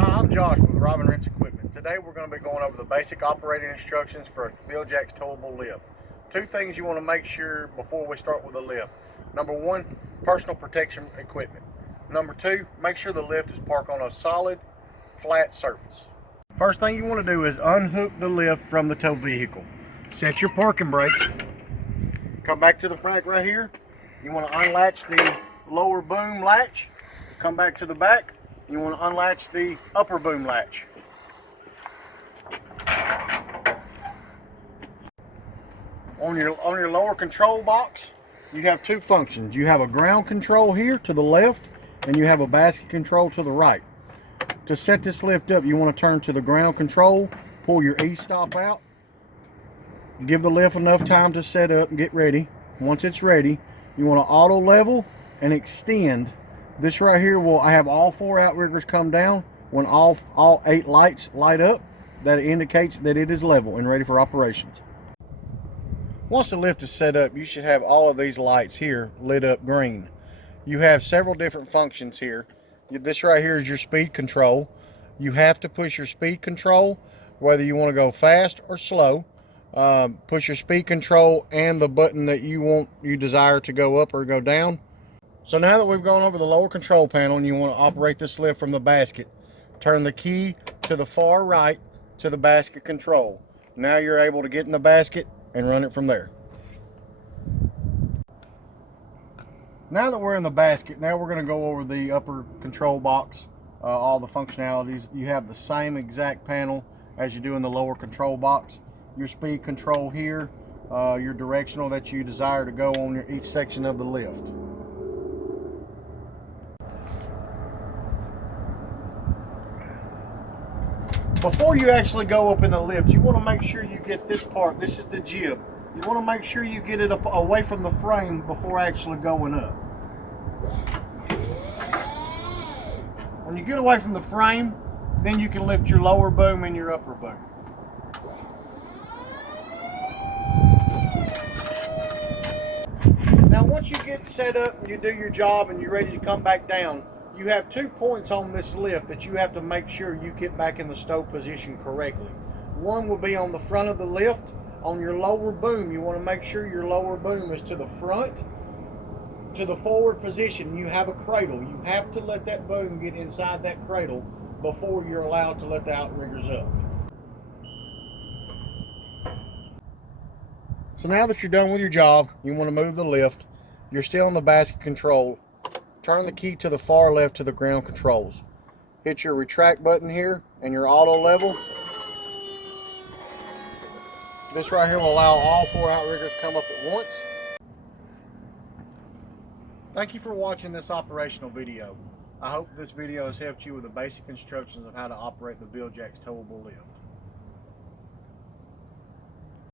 Hi, I'm Josh with Robin Rents Equipment. Today we're going to be going over the basic operating instructions for a Bil Jax towable lift. Two things you want to make sure before we start with the lift. Number one, personal protection equipment. Number two, make sure the lift is parked on a solid, flat surface. First thing you want to do is unhook the lift from the tow vehicle. Set your parking brake. Come back to the front right here. You want to unlatch the lower boom latch. Come back to the back. You want to unlatch the upper boom latch. On your lower control box, you have two functions. You have a ground control here to the left, and you have a basket control to the right. To set this lift up, you want to turn to the ground control, pull your e-stop out, give the lift enough time to set up and get ready. Once it's ready, you want to auto level and extend. This right here will have all four outriggers come down. When all 8 lights light up, that indicates that it is level and ready for operations. Once the lift is set up, you should have all of these lights here lit up green. You have several different functions here. This right here is your speed control. You have to push your speed control whether you want to go fast or slow. Push your speed control and the button that you desire to go up or go down. So now that we've gone over the lower control panel and you want to operate this lift from the basket, turn the key to the far right to the basket control. Now you're able to get in the basket and run it from there. Now that we're in the basket, now we're going to go over the upper control box, all the functionalities. You have the same exact panel as you do in the lower control box. Your speed control here, your directional that you desire to go on each section of the lift. Before you actually go up in the lift, you want to make sure you get this part. This is the jib. You want to make sure you get it up away from the frame before actually going up. When you get away from the frame, then you can lift your lower boom and your upper boom. Now once you get set up and you do your job and you're ready to come back down, you have 2 points on this lift that you have to make sure you get back in the stow position correctly. One will be on the front of the lift. On your lower boom, you want to make sure your lower boom is to the front, to the forward position. You have a cradle. You have to let that boom get inside that cradle before you're allowed to let the outriggers up. So now that you're done with your job, you want to move the lift. You're still in the basket control. Turn the key to the far left to the ground controls. Hit your retract button here and your auto level. This right here will allow all 4 outriggers to come up at once. Thank you for watching this operational video. I hope this video has helped you with the basic instructions of how to operate the Bil Jax towable lift.